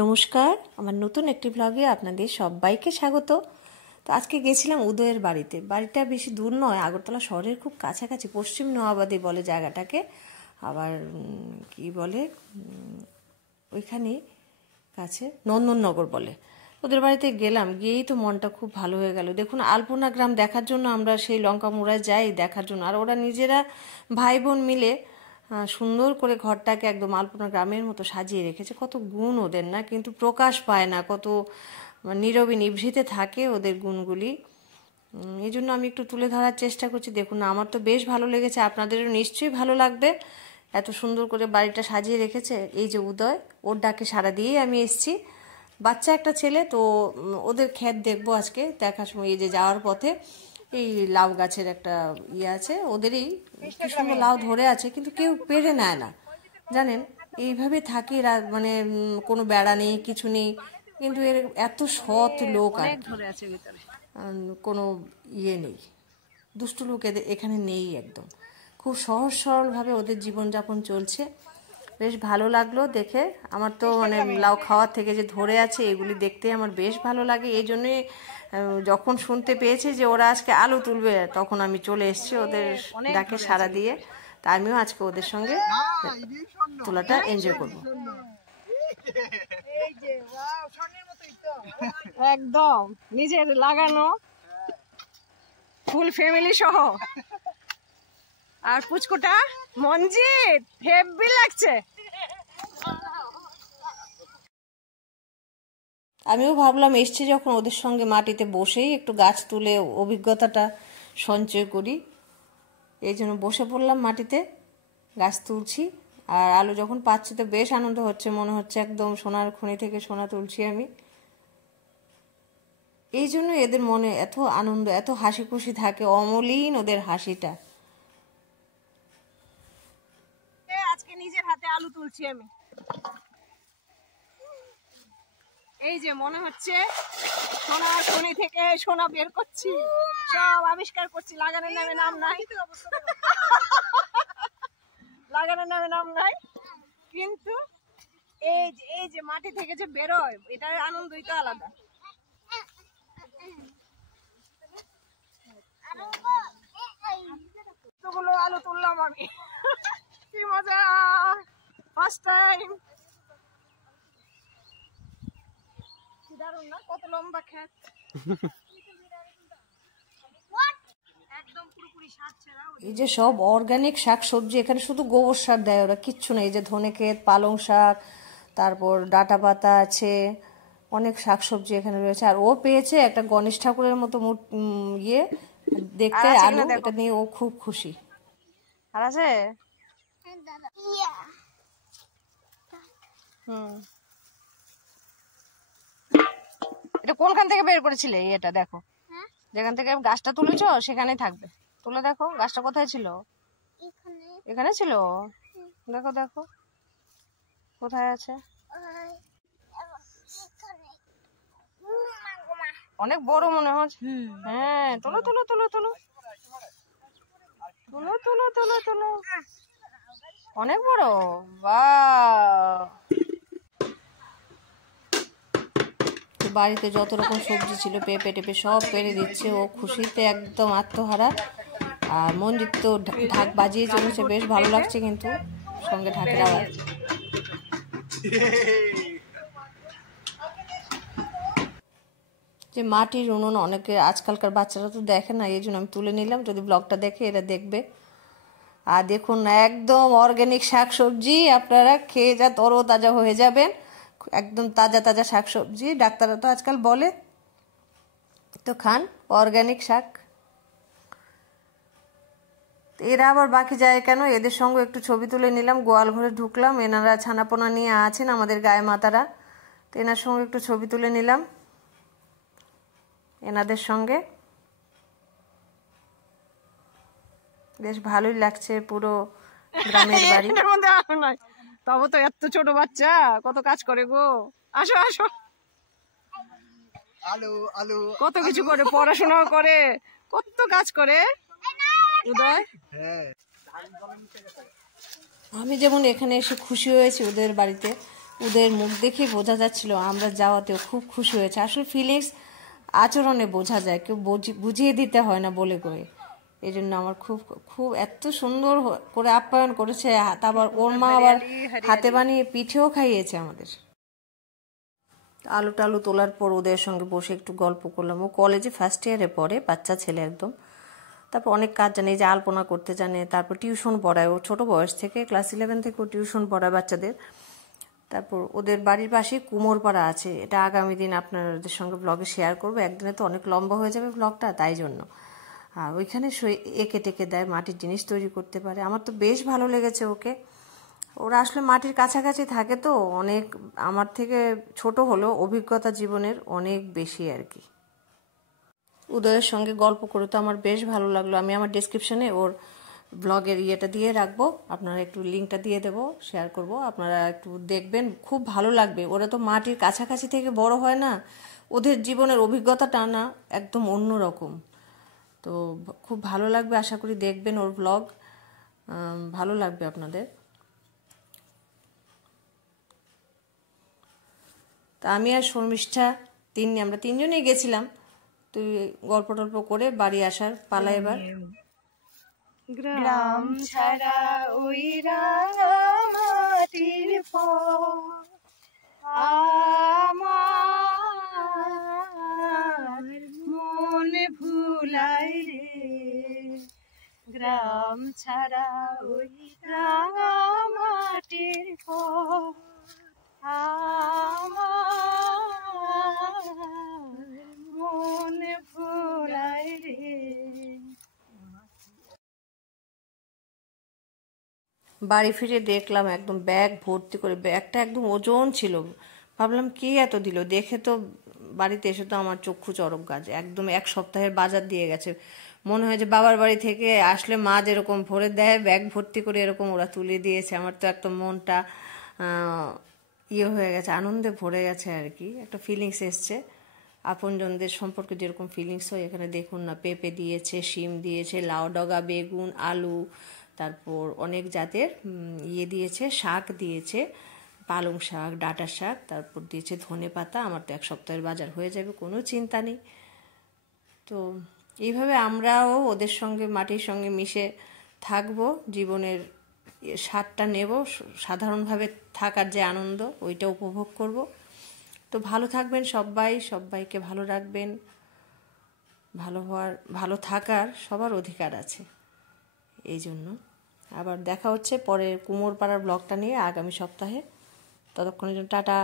নমস্কার, আমার নতুন একটি ব্লগে আপনাদের সবাইকে স্বাগত। তো আজকে গেছিলাম উদয়ের বাড়িতে। বাড়িটা বেশি দূর নয়, আগরতলা শহরের খুব কাছাকাছি, পশ্চিম নোয়াবাদী বলে জায়গাটাকে। আবার কি বলে ওইখানে কাছে নন্দননগর বলে। ওদের বাড়িতে গেলাম, গিয়েই তো মনটা খুব ভালো হয়ে গেল। দেখুন, আলপনা গ্রাম দেখার জন্য আমরা সেই লঙ্কামুড়ায় যাই দেখার জন্য। আর ওরা নিজেরা ভাই বোন মিলে সুন্দর করে ঘরটাকে একদম আলপনা গ্রামের মতো সাজিয়ে রেখেছে। কত গুণ ওদের না, কিন্তু প্রকাশ পায় না, কত নীরবে নিভৃতে থাকে ওদের গুণগুলি। এই জন্য আমি একটু তুলে ধরার চেষ্টা করছি। দেখুন, আমার তো বেশ ভালো লেগেছে, আপনাদেরও নিশ্চয়ই ভালো লাগবে। এত সুন্দর করে বাড়িটা সাজিয়ে রেখেছে। এই যে উদয়, ওর ডাকে সাড়া দিয়েই আমি এসেছি। বাচ্চা একটা ছেলে তো, ওদের ক্ষেত দেখবো আজকে। দেখার সময় এই যে যাওয়ার পথে এই লাউ গাছের একটা আছে, ওদেরই কি সুন্দর লাউ ধরে আছে, কিন্তু কেউ পেরে নেয় না, জানেন। এইভাবে থাকি, মানে কোনো বেড়া নেই, কিছু নেই, কিন্তু এর এত সৎ লোক আর কোনো নেই, দুষ্টু লোক এদের এখানে নেই একদম। খুব সহজ সরলভাবে ওদের জীবনযাপন চলছে। বেশ ভালো লাগলো দেখে। আমার তো মানে লাউ খাওয়ার থেকে যে ধরে আছে এগুলি দেখতে আমার বেশ ভালো লাগে। এই জন্যই যখন শুনতে পেয়েছি যে ওরা আজকে আলু তুলবে, তখন আমি চলে এসেছি ওদের ডাকে সাড়া দিয়ে। তা আমিও আজকে ওদের সঙ্গে তোলাটা এনজয় করবো। একদম নিজের লাগানো ফুল ফ্যামিলি সহ। আর পুচকুটা মঞ্জিত হেভি লাগছে। আমিও ভাবলাম এসছি যখন, ওদের সঙ্গে মাটিতে বসেই একটু গাছ তুলে অভিজ্ঞতাটা সঞ্চয় করি। এই জন্য বসে পড়লাম মাটিতে, গাছ তুলছি। আর আলু যখন পাচ্ছি তো বেশ আনন্দ হচ্ছে, মনে হচ্ছে একদম সোনার খনি থেকে সোনা তুলছি আমি। এই জন্য এদের মনে এত আনন্দ, এত হাসি খুশি থাকে, অমলিন ওদের হাসিটা। আজকে নিজের হাতে আলু তুলছি আমি। এই যে মনে হচ্ছে সোনার খনি থেকে সোনা বের করছি, সব আবিষ্কার করছি। লাগানোর নামে নাম নাই, লাগানোর নামে নাম নাই, কিন্তু এই যে মাটি থেকে যে বেরোয়, এটার আনন্দই তো আলাদা। কতগুলো আলু তুললাম আমি, কি মজা, ফার্স্ট টাইম। দারুণ না, কত লম্বা ক্ষেত, একদম পুরোপুরি শাক ছাড়া। এই যে সব অর্গানিক শাক সবজি, এখানে শুধু গোবর সার দেয় ওরা, কিচ্ছু নেই। এই যে ধনে ক্ষেত, পালং শাক, তারপর ডাঁটা পাতা আছে, অনেক শাক সবজি এখানে রয়েছে। আর ও পেয়েছে একটা গণেশ ঠাকুরের মতো দেখতে আলু, এটা নিয়ে ও খুব খুশি। আর আছে এটা কোনখান থেকে বের করেছিলে? এটা দেখো, যেখান থেকে গাছটা তুলেছো সেখানেই থাকবে। তুলে দেখো গাছটা কোথায় ছিল। এখানে ছিল, দেখো দেখো কোথায় আছে। অনেক বড় মনে হচ্ছে। হ্যাঁ, তোলো তোলো তোলো তোলো তোলো তোলো তোলো তোলো, অনেক বড়। বাহ, বাড়িতে যত রকম সবজি ছিল পেঁপে টেপে সব পেরে দিচ্ছে, ও খুশিতে একদম আত্মহারা। আর মঞ্জিত তো ঢাক বাজিয়ে চলেছে, বেশ ভালো লাগছে, কিন্তু সঙ্গে ঢাকের আওয়াজ। যে মাটির উনুন অনেকে আজকালকার বাচ্চারা তো দেখে না, এই জন্য আমি তুলে নিলাম, যদি ব্লগটা দেখে এরা দেখবে। আর দেখুন, একদম অর্গ্যানিক শাক সবজি, আপনারা খেয়ে যা তরতাজা হয়ে যাবেন। একদম তাজা তাজা শাক সবজি, ডাক্তাররা তো আজকাল বলে, তো খান অর্গ্যানিক শাক। এরা আবার বাকি যায় কেন, এদের সঙ্গে একটু ছবি তুলে নিলাম। গোয়াল ঘরে ঢুকলাম, এনারা ছানাপোনা নিয়ে আছেন, আমাদের গায়ে মাতারা, তো এনার সঙ্গে একটু ছবি তুলে নিলাম এনাদের সঙ্গে। বেশ ভালোই লাগছে পুরো গ্রামের বাড়ি। তবে তো এত ছোট বাচ্চা কত কাজ করে গো। আসো আসো, কত কিছু করে, পড়াশোনাও করে, কত কাজ করে উদয়। আমি যেমন এখানে এসে খুশি হয়েছি ওদের বাড়িতে, ওদের মুখ দেখে বোঝা যাচ্ছিল আমরা যাওয়াতেও খুব খুশি হয়েছে। আসলে ফিলিংস আচরণে বোঝা যায়, কেউ বুঝিয়ে দিতে হয় না বলে করে। এই জন্য আমার খুব খুব এত সুন্দর করে আপ্যায়ন করেছে। তারপর ওর মা আবার হাতে বানিয়ে পিঠেও খাইয়েছে আমাদের। আলু টালু তোলার পর ওদের সঙ্গে বসে একটু গল্প করলাম। ও কলেজে ফার্স্ট ইয়ারে পড়ে, বাচ্চা ছেলে একদম। তারপর অনেক কাজ জানে, এই যে আলপনা করতে জানে, তারপর টিউশন পড়ায়। ও ছোটো বয়স থেকে ক্লাস 11 থেকে ও টিউশন পড়ায় বাচ্চাদের। তারপর ওদের বাড়ির পাশে কুমোরপাড়া আছে, এটা আগামী দিন আপনাদের সঙ্গে ব্লগে শেয়ার করবো। একদিনে তো অনেক লম্বা হয়ে যাবে ব্লগটা, তাই জন্য। আর ওইখানে এঁকে টেকে দেয়, মাটির জিনিস তৈরি করতে পারে। আমার তো বেশ ভালো লেগেছে ওকে। ওরা আসলে মাটির কাছাকাছি থাকে তো, অনেক আমার থেকে ছোট হলেও অভিজ্ঞতা জীবনের অনেক বেশি আর কি। উদয়ের সঙ্গে গল্প করে তো আমার বেশ ভালো লাগলো। আমি আমার ডেসক্রিপশনে ওর ব্লগের ইয়েটা দিয়ে রাখবো, আপনারা একটু লিঙ্কটা দিয়ে দেবো, শেয়ার করব, আপনারা একটু দেখবেন, খুব ভালো লাগবে। ওরা তো মাটির কাছাকাছি থেকে বড় হয় না, ওদের জীবনের অভিজ্ঞতাটা না একদম অন্য রকম। তো খুব ভালো লাগবে, আশা করি দেখবেন ওর ব্লগ, ভালো লাগবে আপনাদের। তা আমি আর শর্মিষ্ঠা আমরা তিনজনেই গেছিলাম। তুই গল্প টল্প করে বাড়ি আসার পালা এবার। গ্রাম ছাড়া ওই রাঙামাটির আমার মন ভুলাই রে, গ্রাম ছাড়া ওই রাঙামাটির আমার মন ভুলাই রে। বাড়ি ফিরে দেখলাম একদম ব্যাগ ভর্তি করে, ব্যাগটা একদম ওজন ছিল। ভাবলাম কি এত দিল, দেখে তো বাড়িতে এসে তো আমার চক্ষু চড়ক গাছ, একদম 1 সপ্তাহের বাজার দিয়ে গেছে। মনে হয় যে বাবার বাড়ি থেকে আসলে মা যেরকম ভরে দেয় ব্যাগ ভর্তি করে, এরকম ওরা তুলে দিয়েছে। আমার তো একদম মনটা ইয়ে হয়ে গেছে, আনন্দে ভরে গেছে আর কি, একটা ফিলিংস এসছে। আপনজনদের সম্পর্কে যেরকম ফিলিংস হয়, এখানে দেখুন না, পেঁপে দিয়েছে, শিম দিয়েছে, লাউ ডগা, বেগুন, আলু, তারপর অনেক জাতের ইয়ে দিয়েছে, শাক দিয়েছে, পালং শাক, ডাঁটা শাক, তারপর দিয়েছে ধনে পাতা। আমার তো 1 সপ্তাহের বাজার হয়ে যাবে, কোনো চিন্তা নেই। তো এইভাবে আমরাও ওদের সঙ্গে মাটির সঙ্গে মিশে থাকবো, জীবনের স্বাদটা নেব, সাধারণভাবে থাকার যে আনন্দ ওইটা উপভোগ করব। তো ভালো থাকবেন সবাই, সবাইকে ভালো রাখবেন। ভালো থাকার সবার অধিকার আছে। এই জন্য আবার দেখা হচ্ছে পরে কুমোরপাড়ার ব্লগটা নিয়ে আগামী সপ্তাহে। ততক্ষণের জন্য টাটা।